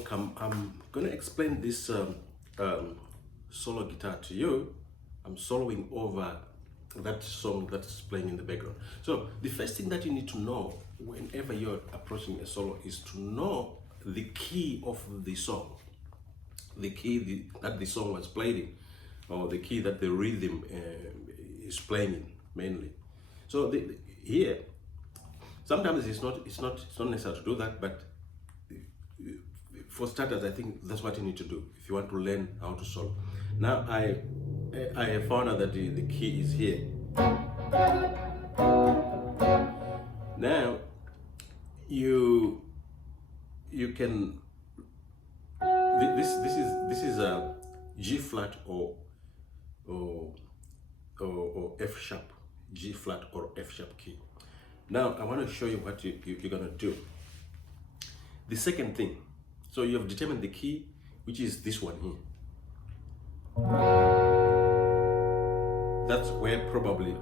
welcome. I'm going to explain this solo guitar to you. I'm soloing over that song that's playing in the background. So the first thing that you need to know whenever you're approaching a solo is to know the key of the song, the key that the song was played in, or the key that the rhythm is playing in mainly. So here, sometimes it's not necessary to do that, but for starters, I think that's what you need to do if you want to learn how to solo. Now I have found out that the key is here. Now you can this is a G flat or F sharp, G flat or F sharp key. Now I want to show you what you're gonna do. The second thing, so you have determined the key, which is this one here. That's where probably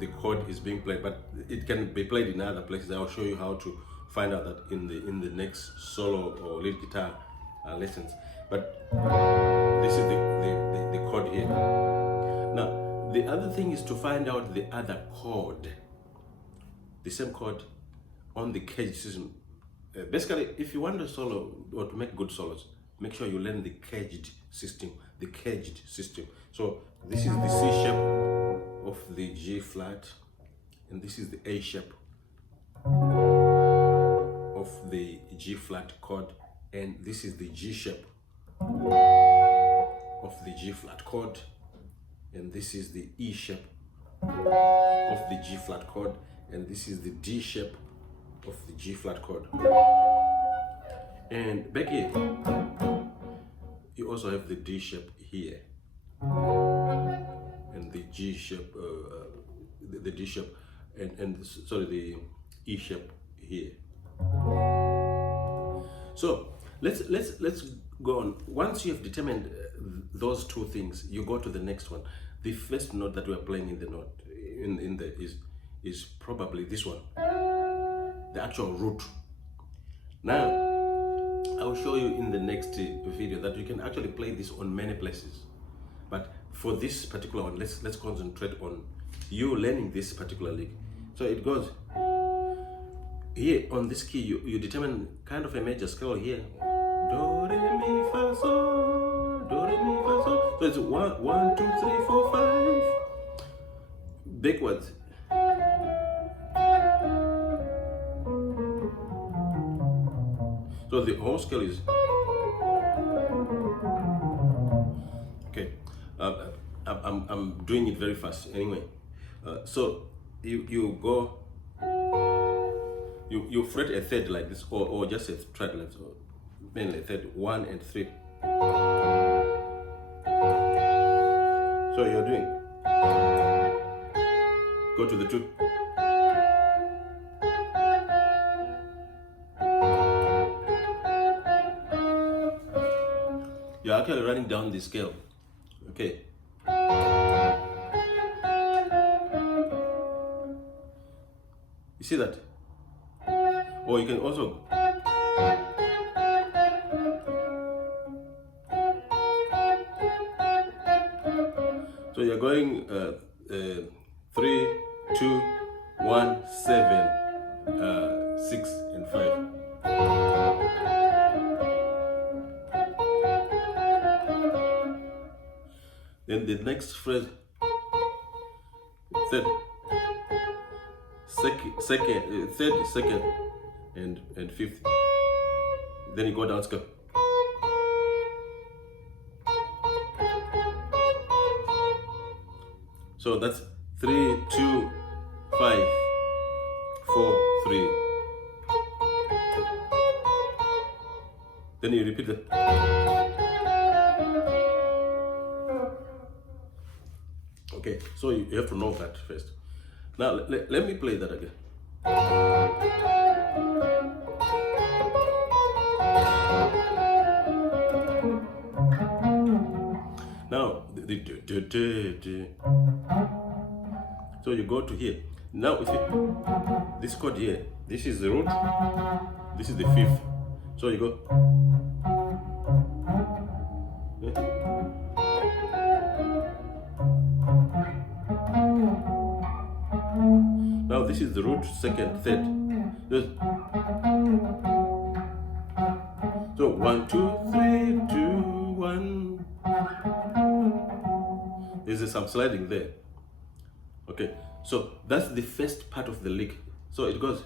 the chord is being played, but it can be played in other places. I'll show you how to find out that in the next solo or lead guitar lessons. But this is the chord here. Now the other thing is to find out the other chord, the same chord on the caged system. Basically, if you want to solo or to make good solos, make sure you learn the caged system. The caged system. So this is the C shape of the G flat, and this is the A shape of the G flat chord, and this is the G shape of the G flat chord, and this is the E shape of the G flat chord, and this is the D shape of the G flat chord. And back here you also have the D shape here, and the G shape, the D shape, and sorry, the E shape here. So let's go on. Once you have determined those two things, you go to the next one. The first note that we are playing in the note is probably this one, the actual root. Now I'll show you in the next video that you can actually play this on many places, but for this particular one, let's concentrate on you learning this particular lick. So it goes here on this key. You determine kind of a major scale here, do re mi fa sol, do re mi fa sol. So it's 1 1 2 3 4 5 backwards. So the whole scale is okay. I'm doing it very fast anyway. So you go, you fret a third like this, or just a treadlet, so mainly a third, 1 and 3. So you're doing, go to the 2. You're actually running down the scale, okay? You see that? Or you can also so you're going 3 2 1 7 6 and 5. Then the next phrase, third, second, and fifth. Then you go down scale. So that's 3 2 5 4 3. Then you repeat that. Okay, so you have to know that first. Now let me play that again. Now so you go to here. Now if this chord here, this is the root, this is the fifth. So you go. Now this is the root, second, third. So 1, 2, 3, 2, 1. There's some sliding there. Okay, so that's the first part of the lick. So it goes.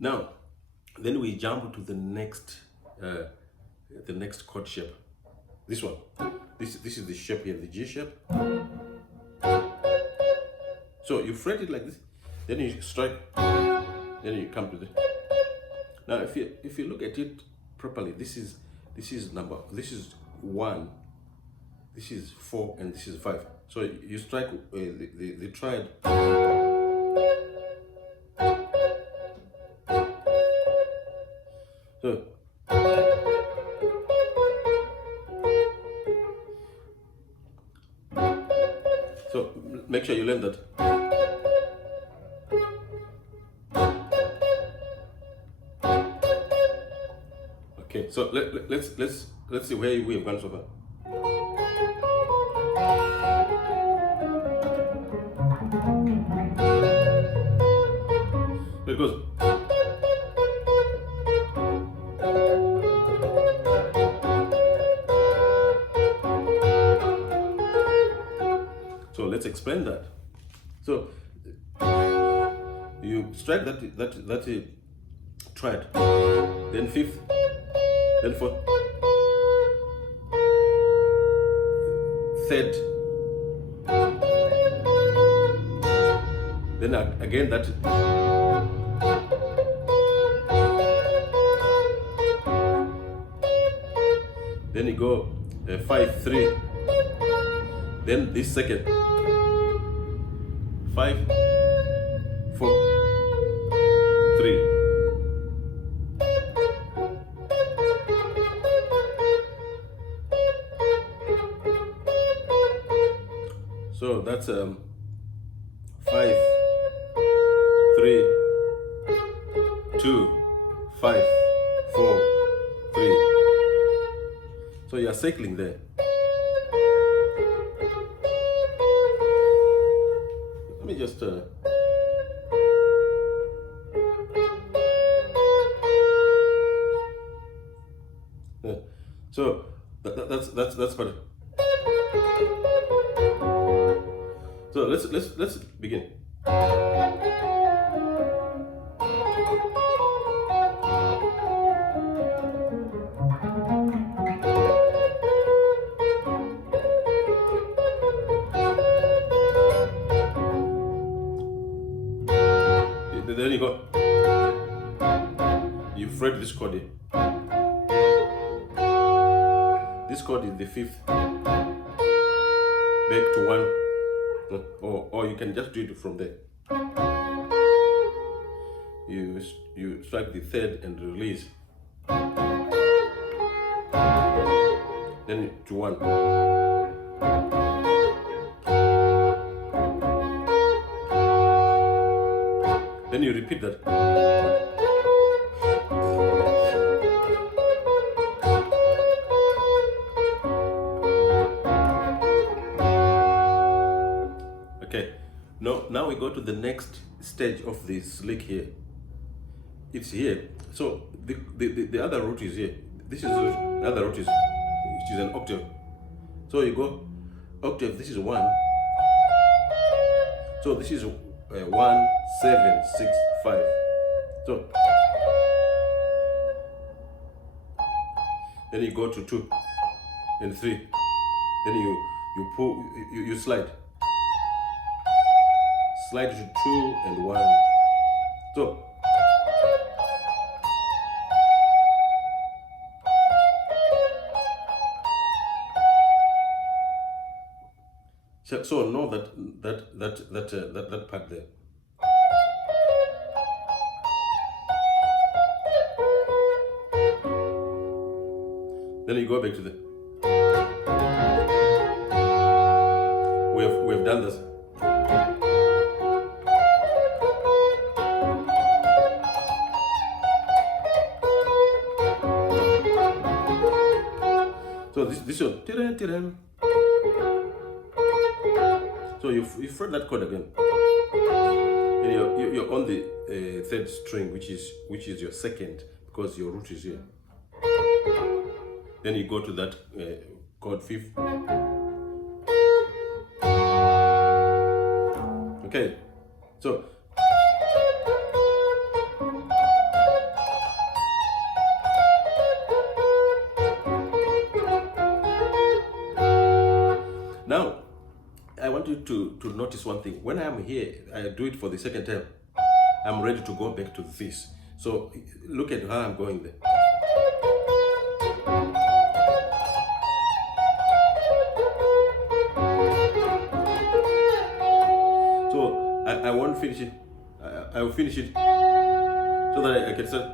Now, then we jump to the next chord shape. This one. This is the shape here, the G shape. So you fret it like this, then you strike, then you come to the. Now, if you look at it properly, this is 1, this is 4, and this is 5. So you strike the triad. So make sure you learn that. Okay, so let's see where we have gone so far. It goes. So let's explain that. So you strike that triad, then 5th, then 4th, 3rd, then again that. Then you go 5, 3, then this second, 5, 4, 3. So that's 5, 3, 2, 5, 4, 3. So you're cycling there. Let me just so that's part. So let's begin. Then you go. You fret this chord here. This chord is the 5th. Back to 1. Or you can just do it from there. You strike the 3rd and release. Then to 1. Then you repeat that. Okay, now we go to the next stage of this lick here. It's here. So the other root is here. This is the other root, which is an octave. So you go octave, this is 1. So this is 1, 7, 6, 5. So then you go to 2 and 3. Then you pull, you slide to 2 and 1. So know that part there. Then you go back to the. We've done this. So this one. So you fret that chord again. And you're on the third string, which is your second, because your root is here. Then you go to that chord fifth. Okay, so now I want you to notice one thing. When I am here, I do it for the second time. I'm ready to go back to this. So look at how I'm going there. So I won't finish it. I will finish it so that I can start.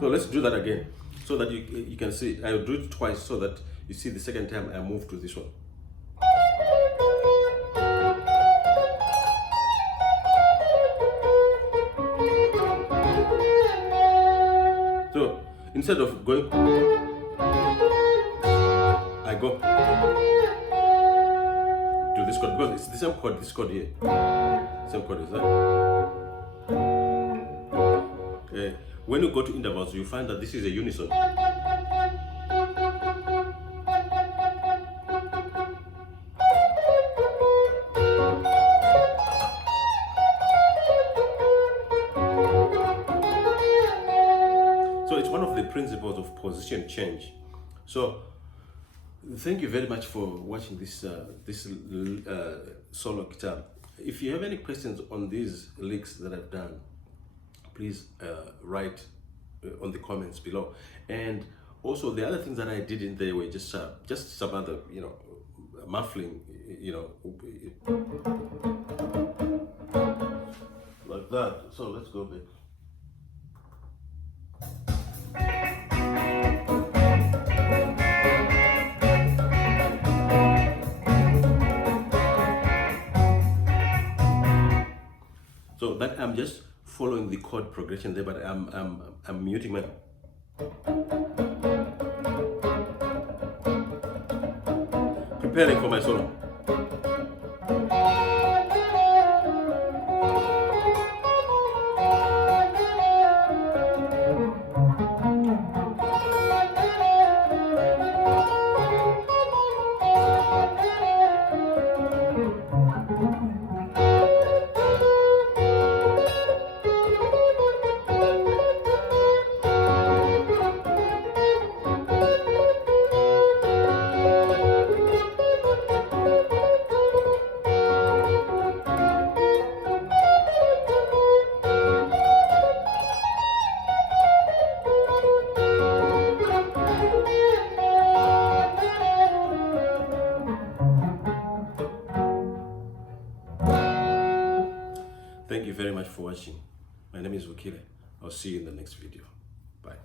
So let's do that again, so that you can see. I will do it twice so that you see the second time I move to this one. So instead of going, I go to this chord, because it's the same chord, this chord here. Same chord, is that? When you go to intervals, you find that this is a unison. So it's one of the principles of position change. So thank you very much for watching this solo guitar. If you have any questions on these licks that I've done, please write on the comments below. And also the other things that I did in there were just some other, muffling, like that. So let's go back. So that I'm just following the chord progression there, but I'm muting my. Preparing for my solo. Thank you very much for watching. My name is Wukile. I'll see you in the next video. Bye.